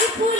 Manipur